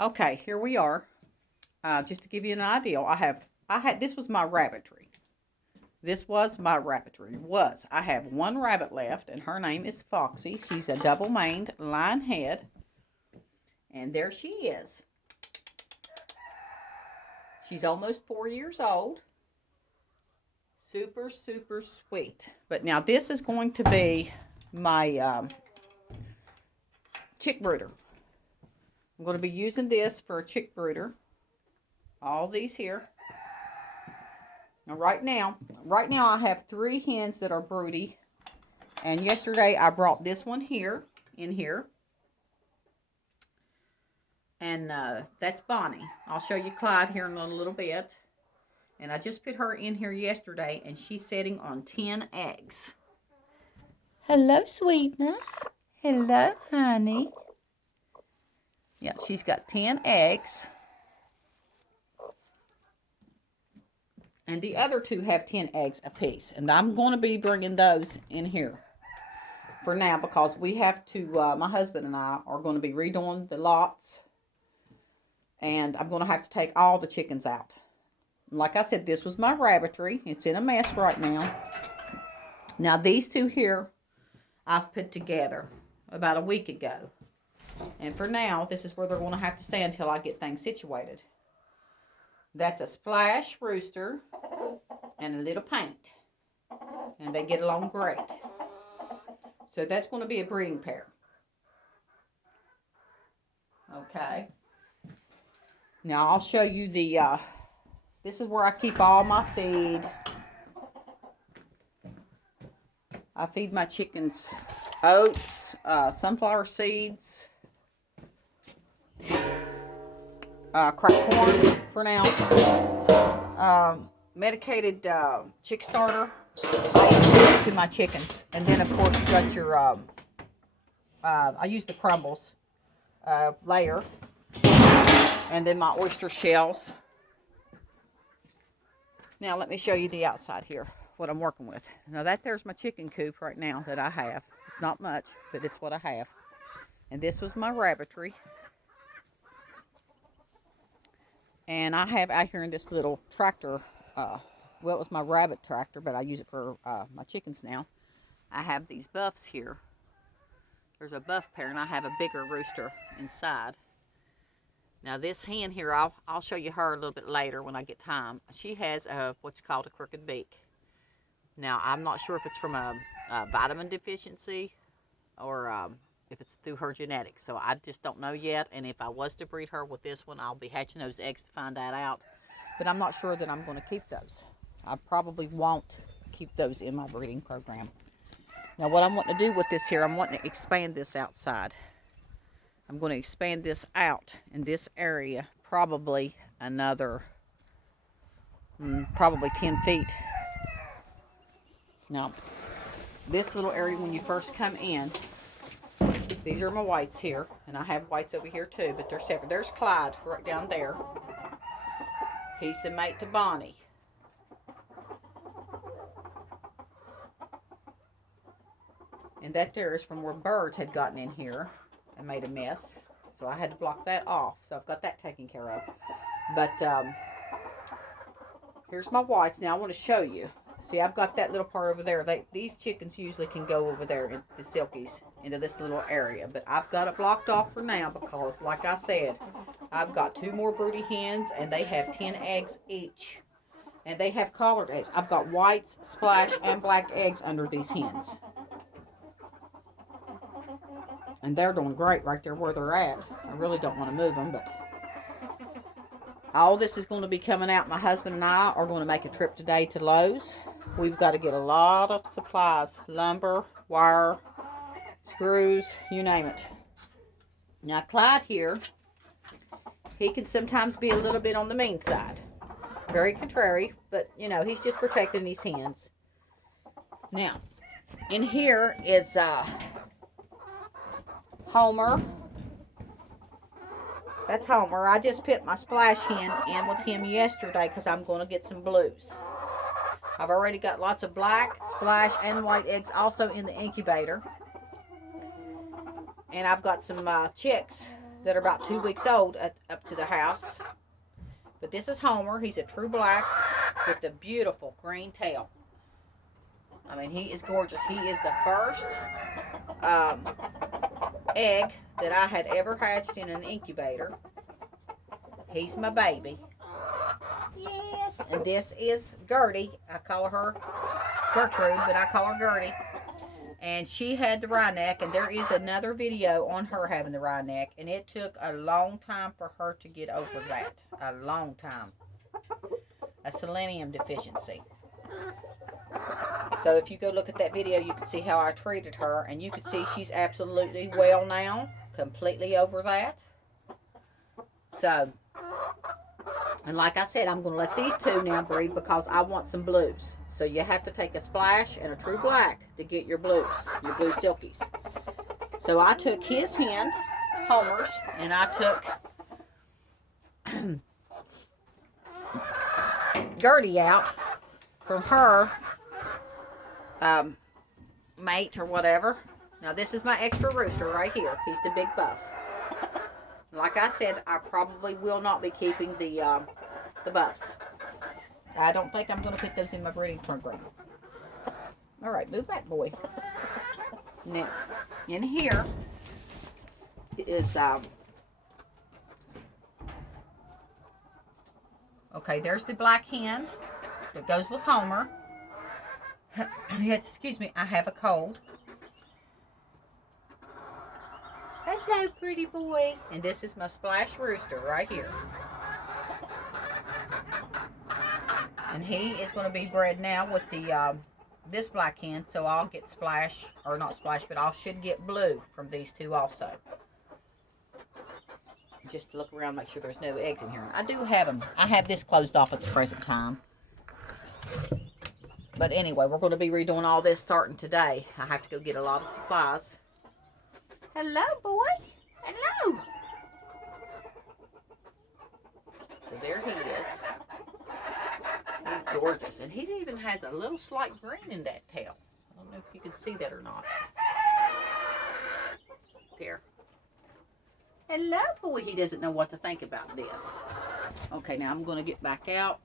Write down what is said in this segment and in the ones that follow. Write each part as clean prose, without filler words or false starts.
Okay, here we are. Just to give you an idea, this was my rabbitry. This was my rabbitry. I have one rabbit left, and her name is Foxy. She's a double-maned lion head, and there she is. She's almost 4 years old. Super, super sweet. But now this is going to be my chick brooder. I'm going to be using this for a chick brooder. All these here. Now right now I have 3 hens that are broody. And yesterday I brought this one in here. And that's Bonnie. I'll show you Clyde here in a little bit. And I just put her in here yesterday, and she's sitting on 10 eggs. Hello, sweetness. Hello, honey. Yeah, she's got 10 eggs. And the other 2 have 10 eggs apiece. And I'm going to be bringing those in here for now because we have to, my husband and I are going to be redoing the lots. And I'm going to have to take all the chickens out. Like I said, this was my rabbitry. It's in a mess right now. Now, these 2 here, I've put together about a week ago. And for now, this is where they're going to have to stay until I get things situated. That's a Splash rooster and a little Paint. And they get along great. So that's going to be a breeding pair. Okay. Now, I'll show you the... this is where I keep all my feed. I feed my chickens oats, sunflower seeds, cracked corn for now, medicated chick starter. I give it to my chickens. And then, of course, you got your, I use the crumbles layer. And then my oyster shells. Now, let me show you the outside here, what I'm working with. Now, there's my chicken coop right now that I have. It's not much, but it's what I have. And this was my rabbitry. And I have out here in this little tractor, well, it was my rabbit tractor, but I use it for my chickens now. I have these buffs here. There's a buff pair, and I have a bigger rooster inside. Now this hen here, I'll show you her a little bit later when I get time. She has what's called a crooked beak. Now I'm not sure if it's from a vitamin deficiency or if it's through her genetics. So I just don't know yet. And if I was to breed her with this one, I'll be hatching those eggs to find that out. But I'm not sure that I'm going to keep those. I probably won't keep those in my breeding program. Now what I'm wanting to do with this here, I'm wanting to expand this outside. I'm going to expand this out in this area probably another, probably 10 feet. Now, this little area when you first come in, these are my whites here, and I have whites over here too, but they're separate. There's Clyde right down there. He's the mate to Bonnie. And that there is from where birds had gotten in here and made a mess. So I had to block that off. So I've got that taken care of. But here's my whites. Now I want to show you. See, I've got that little part over there. These chickens usually can go over there, in the Silkies, into this little area. But I've got it blocked off for now because, like I said, I've got 2 more broody hens, and they have 10 eggs each. And they have collared eggs. I've got whites, Splash, and black eggs under these hens. And they're doing great right there where they're at. I really don't want to move them, but all this is going to be coming out. My husband and I are going to make a trip today to Lowe's. We've got to get a lot of supplies. Lumber, wire, screws, you name it. Now, Clyde here, he can sometimes be a little bit on the mean side. Very contrary, but, you know, he's just protecting his hens. Now, in here is Homer. That's Homer. I just put my Splash hen in with him yesterday because I'm going to get some blues. I've already got lots of black, Splash, and white eggs also in the incubator. And I've got some chicks that are about 2 weeks old up to the house. But this is Homer. He's a true black with the beautiful green tail. I mean, he is gorgeous. He is the first egg that I had ever hatched in an incubator. He's my baby. Yes. And this is Gertie. I call her Gertrude, but I call her Gertie. And she had the wry neck, and there is another video on her having the wry neck, and it took a long time for her to get over that. A long time. A selenium deficiency. So if you go look at that video, you can see how I treated her, and you can see she's absolutely well now, completely over that. So, and like I said, I'm going to let these two now breed because I want some blues. So you have to take a splash and a true black to get your blues, your blue silkies. So I took his hen, Homer's, and I took Gertie out from her mate or whatever. Now this is my extra rooster right here. He's the big buff. Like I said, I probably will not be keeping the buffs. I don't think I'm going to put those in my breeding program. All right, move that boy. Now, in here is, okay, there's the black hen that goes with Homer. Excuse me, I have a cold. Hello, pretty boy. And this is my splash rooster right here. And he is going to be bred now with the this black hen, so I'll get splash, or not splash, but I should get blue from these two also. Just to look around, make sure there's no eggs in here. I do have them. I have this closed off at the present time. But anyway, we're going to be redoing all this starting today. I have to go get a lot of supplies. Hello, boy. Hello. So there he is. He's gorgeous. And he even has a little slight green in that tail. I don't know if you can see that or not. There. Hello, boy. He doesn't know what to think about this. Okay, now I'm going to get back out.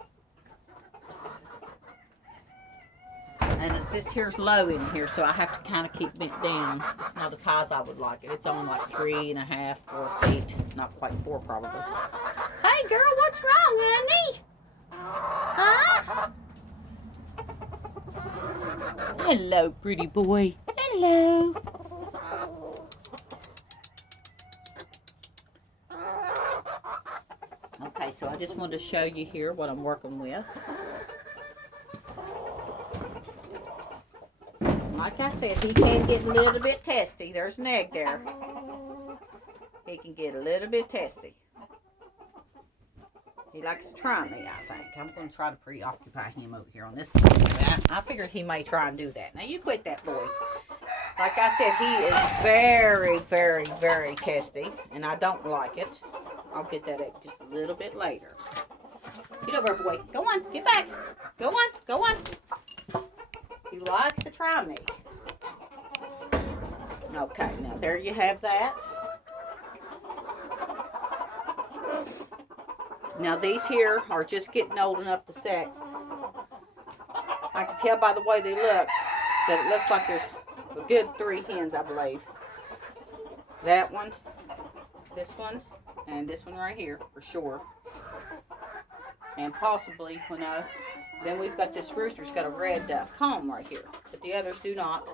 And this here's low in here, so I have to kind of keep bent down. It's not as high as I would like it. It's on like 3.5, 4 feet. Not quite 4, probably. Hey, girl, what's wrong, honey? Huh? Hello, pretty boy. Hello. Okay, so I just wanted to show you here what I'm working with. Like I said, he can get a little bit testy. There's an egg there. He can get a little bit testy. He likes to try me, I think. I'm going to try to preoccupy him over here on this side. I figured he may try and do that. Now, you quit that, boy. Like I said, he is very, very, very testy, and I don't like it. I'll get that egg just a little bit later. Get over, boy. Go on. Get back. Go on. Go on. He likes to try me. Okay, now there you have that. Now these here are just getting old enough to sex. I can tell by the way they look that it looks like there's a good 3 hens, I believe. That one, this one, and this one right here for sure. And possibly, then we've got this rooster's got a red comb right here, but the others do not.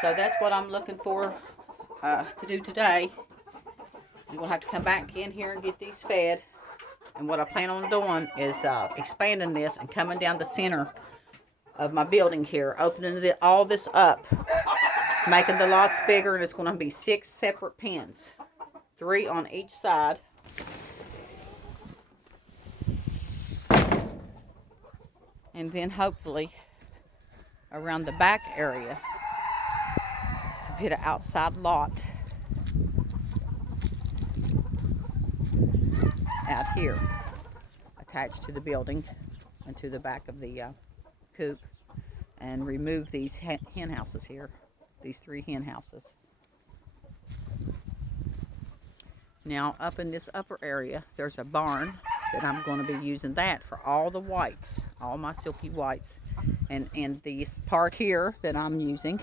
So that's what I'm looking for to do today. I'm going to have to come back in here and get these fed. And what I plan on doing is expanding this and coming down the center of my building here, opening all this up, making the lots bigger, and it's going to be 6 separate pens, 3 on each side. And then hopefully around the back area to put an outside lot out here attached to the building and to the back of the coop, and remove these hen houses here, these 3 hen houses. Now, up in this upper area, there's a barn that I'm going to be using that for all the whites, all my silky whites. And this part here that I'm using,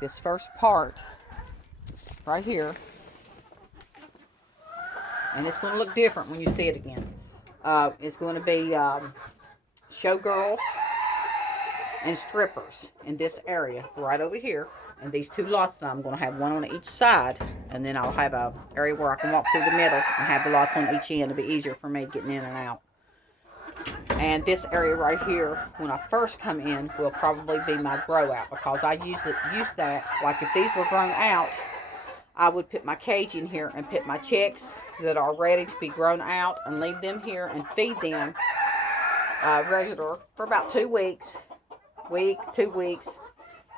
this first part right here, and it's going to look different when you see it again. It's going to be showgirls and strippers in this area right over here. And these two lots that I'm going to have one on each side, and then I'll have a area where I can walk through the middle and have the lots on each end. It'll be easier for me getting in and out. And this area right here, when I first come in, will probably be my grow out, because I use that, like if these were grown out, I would put my cage in here and put my chicks that are ready to be grown out and leave them here and feed them regular for about 2 weeks, 2 weeks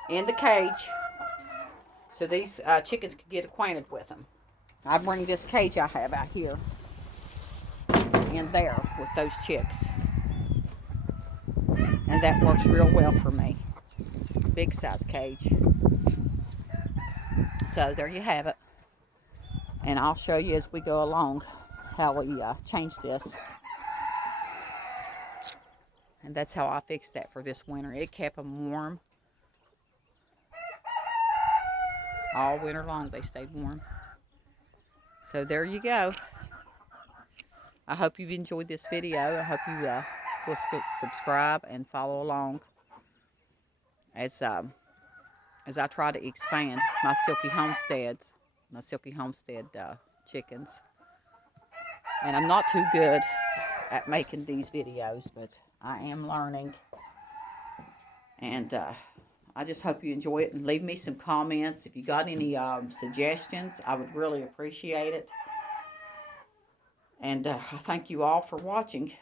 in the cage, so these chickens can get acquainted with them. I bring this cage I have out here in there with those chicks, and that works real well for me. Big size cage. So there you have it, and I'll show you as we go along how we change this. And that's how I fixed that for this winter. It kept them warm all winter long. They stayed warm. So there you go. I hope you've enjoyed this video. I hope you will subscribe and follow along as I try to expand my Silkie homesteads, my Silkie homestead chickens. And I'm not too good at making these videos, but I am learning. And I just hope you enjoy it, and leave me some comments. If you got any suggestions, I would really appreciate it. And I thank you all for watching.